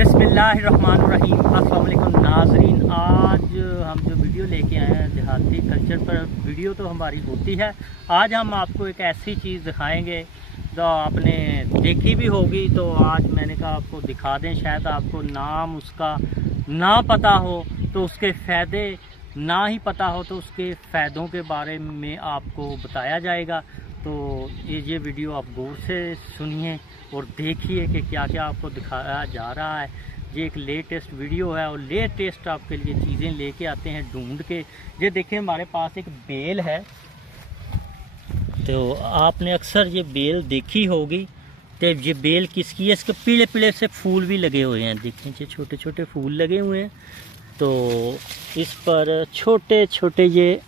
बिस्मिल्लाहिर्रहमानिर्रहीम। अस्सलाम वालेकुम नाज़रीन, आज हम जो वीडियो लेके आए हैं देहाती कल्चर पर वीडियो तो हमारी होती है। आज हम आपको एक ऐसी चीज़ दिखाएंगे जो आपने देखी भी होगी, तो आज मैंने कहा आपको दिखा दें। शायद आपको नाम उसका ना पता हो तो उसके फ़ायदे, ना ही पता हो तो उसके फ़ायदों के बारे में आपको बताया जाएगा। तो ये वीडियो आप गौर से सुनिए और देखिए कि क्या क्या आपको दिखाया जा रहा है। ये एक लेटेस्ट वीडियो है और लेटेस्ट आपके लिए चीज़ें लेके आते हैं ढूंढ के। ये देखिए हमारे पास एक बेल है, तो आपने अक्सर ये बेल देखी होगी। तो ये बेल किसकी है? इसके पीले पीले से फूल भी लगे हुए हैं, देखिए ये छोटे छोटे फूल लगे हुए हैं। तो इस पर छोटे छोटे ये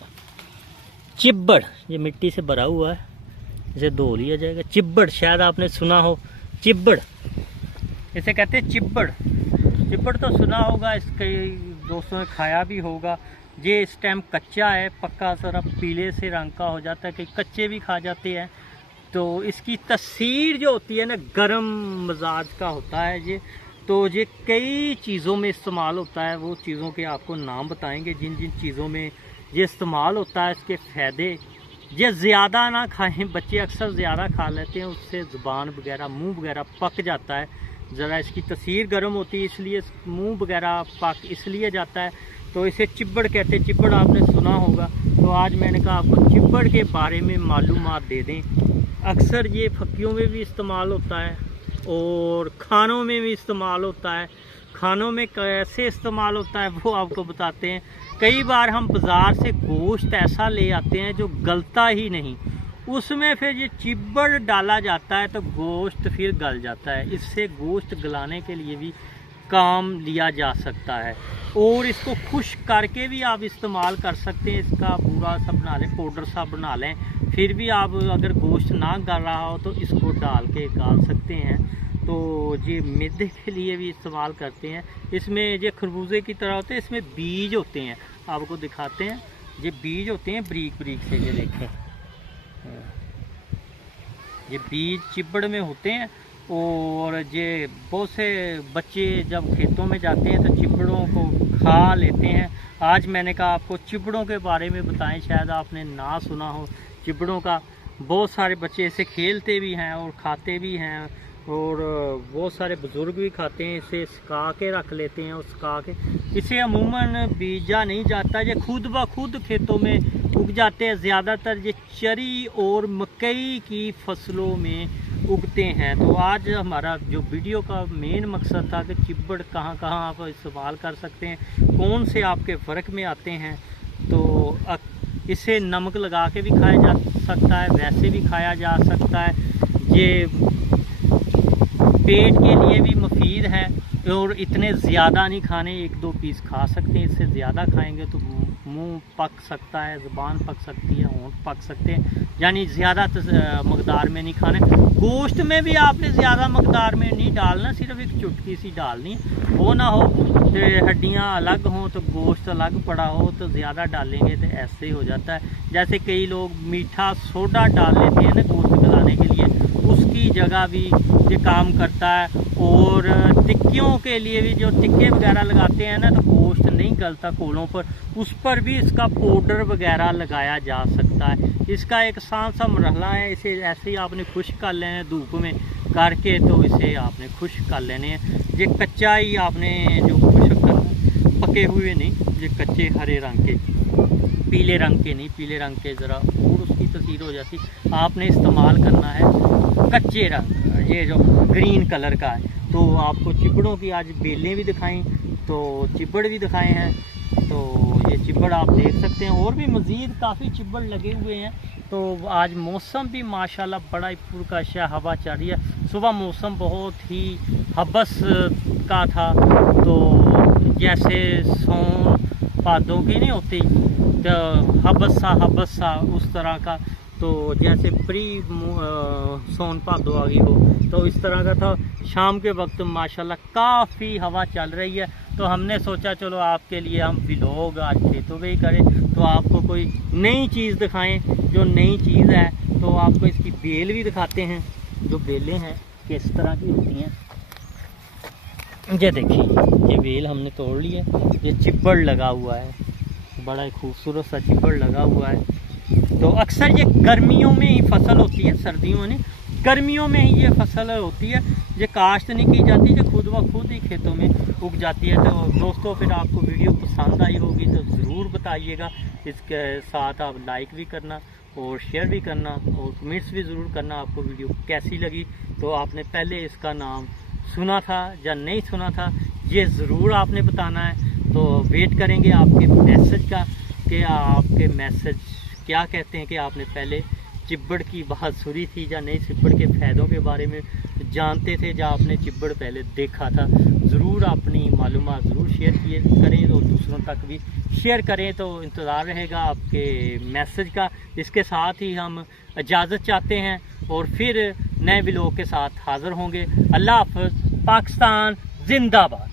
चिब्बड़, ये मिट्टी से भरा हुआ है, इसे धो लिया जाएगा। चिब्बड़ शायद आपने सुना हो, चिब्बड़ इसे कहते हैं चिब्बड़। चिब्बड़ तो सुना होगा, इसके दोस्तों ने खाया भी होगा। ये इस टाइम कच्चा है, पक्का ज़रा पीले से रंग का हो जाता है, कई कच्चे भी खा जाते हैं। तो इसकी तसीर जो होती है ना, गर्म मिजाज का होता है ये। तो ये कई चीज़ों में इस्तेमाल होता है, वो चीज़ों के आपको नाम बताएंगे जिन जिन चीज़ों में ये इस्तेमाल होता है, इसके फ़ायदे। ये ज़्यादा ना खाएं, बच्चे अक्सर ज़्यादा खा लेते हैं, उससे ज़ुबान वगैरह मुंह वगैरह पक जाता है। ज़रा इसकी तसीर गर्म होती है, इसलिए मुंह वगैरह पक इसलिए जाता है। तो इसे चिब्बड़ कहते हैं, चिब्बड़ आपने सुना होगा। तो आज मैंने कहा आपको चिब्बड़ के बारे में मालूमात दे दें। अक्सर ये फक्कियों में भी इस्तेमाल होता है और खानों में भी इस्तेमाल होता है। खानों में कैसे इस्तेमाल होता है वो आपको बताते हैं। कई बार हम बाज़ार से गोश्त ऐसा ले आते हैं जो गलता ही नहीं, उसमें फिर ये चिब्बड़ डाला जाता है तो गोश्त फिर गल जाता है। इससे गोश्त गलाने के लिए भी काम लिया जा सकता है और इसको खुश्क करके भी आप इस्तेमाल कर सकते हैं। इसका पूरा सा बना लें, पाउडर सा बना लें, फिर भी आप अगर गोश्त ना गल रहा हो तो इसको डाल के गाल सकते हैं। तो ये मैदे के लिए भी इस्तेमाल करते हैं। इसमें ये खरबूजे की तरह होते हैं, इसमें बीज होते हैं, आपको दिखाते हैं। ये बीज होते हैं बारीक बारीक से, ये देखें, ये बीज चिब्बड़ में होते हैं। और ये बहुत से बच्चे जब खेतों में जाते हैं तो चिब्बड़ों को खा लेते हैं। आज मैंने कहा आपको चिब्बड़ों के बारे में बताएं, शायद आपने ना सुना हो चिब्बड़ों का। बहुत सारे बच्चे इसे खेलते भी हैं और खाते भी हैं, और बहुत सारे बुज़ुर्ग भी खाते हैं। इसे सुखा के रख लेते हैं और सुखा के इसे अमूमन बीजा नहीं जाता, ये खुद ब खुद खेतों में उग जाते हैं। ज़्यादातर ये चरी और मकई की फसलों में उगते हैं। तो आज हमारा जो वीडियो का मेन मकसद था कि चिब्बड़ कहाँ कहाँ आप इस्तेमाल कर सकते हैं, कौन से आपके फ़र्क में आते हैं। तो इसे नमक लगा के भी खाया जा सकता है, वैसे भी खाया जा सकता है। ये पेट के लिए भी मुफीद है और इतने ज़्यादा नहीं खाने, 1-2 पीस खा सकते हैं। इससे ज़्यादा खाएंगे तो मुंह पक सकता है, ज़ुबान पक सकती है, होंठ पक सकते हैं। यानी ज़्यादा मकदार में नहीं खाने। गोश्त में भी आपने ज़्यादा मकदार में नहीं डालना, सिर्फ एक चुटकी सी डालनी। वो ना हो तो हड्डियाँ अलग हों तो गोश्त अलग पड़ा हो, तो ज़्यादा डालेंगे तो ऐसे हो जाता है। जैसे कई लोग मीठा सोडा डाल लेते हैं ना गोश्त गलाने के लिए, उसकी जगह भी ये काम करता है। और टिक्कियों के लिए भी जो टिक्के वगैरह लगाते हैं ना, तो गोश्त नहीं गलता कोलों पर, उस पर भी इसका पाउडर वगैरह लगाया जा सकता है। इसका एक आसान सा मरहला है, इसे ऐसे ही आपने खुश्क कर लेना है धूप में करके, तो इसे आपने खुश्क कर लेने हैं। ये कच्चा ही आपने जो खुश्क करना, पके हुए नहीं, ये कच्चे हरे रंग के, पीले रंग के नहीं, पीले रंग के ज़रा और उसकी तस्वीर हो जाती। आपने इस्तेमाल करना है कच्चे रंग, ये जो ग्रीन कलर का है। तो आपको चिब्बड़ों की आज बेलें भी दिखाएं, तो चिब्बड़ भी दिखाए हैं। तो ये चिब्बड़ आप देख सकते हैं, और भी मज़ीद काफ़ी चिब्बड़ लगे हुए हैं। तो आज मौसम भी माशाल्लाह बड़ा ही पुरकशा हवा चल रही है। सुबह मौसम बहुत ही हबस का था, तो जैसे सोन भादों की नहीं होती, तो हबस सा उस तरह का। तो जैसे प्री सोन भादो आ गई हो, तो इस तरह का था। शाम के वक्त माशाल्लाह काफ़ी हवा चल रही है, तो हमने सोचा चलो आपके लिए हम व्लॉग आज खेतों में ही करें, तो आपको कोई नई चीज़ दिखाएं। जो नई चीज़ है तो आपको इसकी बेल भी दिखाते हैं। जो बेलें हैं किस तरह की होती हैं, ये देखिए, ये बेल हमने तोड़ लिया। ये चिब्बड़ लगा हुआ है, बड़ा ही खूबसूरत सा चिब्बड़ लगा हुआ है। तो अक्सर ये गर्मियों में ही फसल होती है, सर्दियों में नहीं, गर्मियों में ही ये फसल होती है। ये काश्त नहीं की जाती, ये खुद व खुद ही खेतों में उग जाती है। तो दोस्तों, फिर आपको वीडियो पसंद आई होगी तो ज़रूर बताइएगा। इसके साथ आप लाइक भी करना और शेयर भी करना और कमेंट्स भी ज़रूर करना आपको वीडियो कैसी लगी। तो आपने पहले इसका नाम सुना था या नहीं सुना था, ये ज़रूर आपने बताना है। तो वेट करेंगे आपके मैसेज का कि आपके मैसेज क्या कहते हैं, कि आपने पहले चिब्बड़ की बात सुनी थी या नहीं, चिब्बड़ के फ़ायदों के बारे में जानते थे या आपने चिब्बड़ पहले देखा था। ज़रूर अपनी मालूमात ज़रूर शेयर करें और दूसरों तक भी शेयर करें। तो इंतज़ार रहेगा आपके मैसेज का। इसके साथ ही हम इजाज़त चाहते हैं और फिर नए व्लॉग के साथ हाज़िर होंगे। अल्लाह हाफ़िज़। पाकिस्तान जिंदाबाद।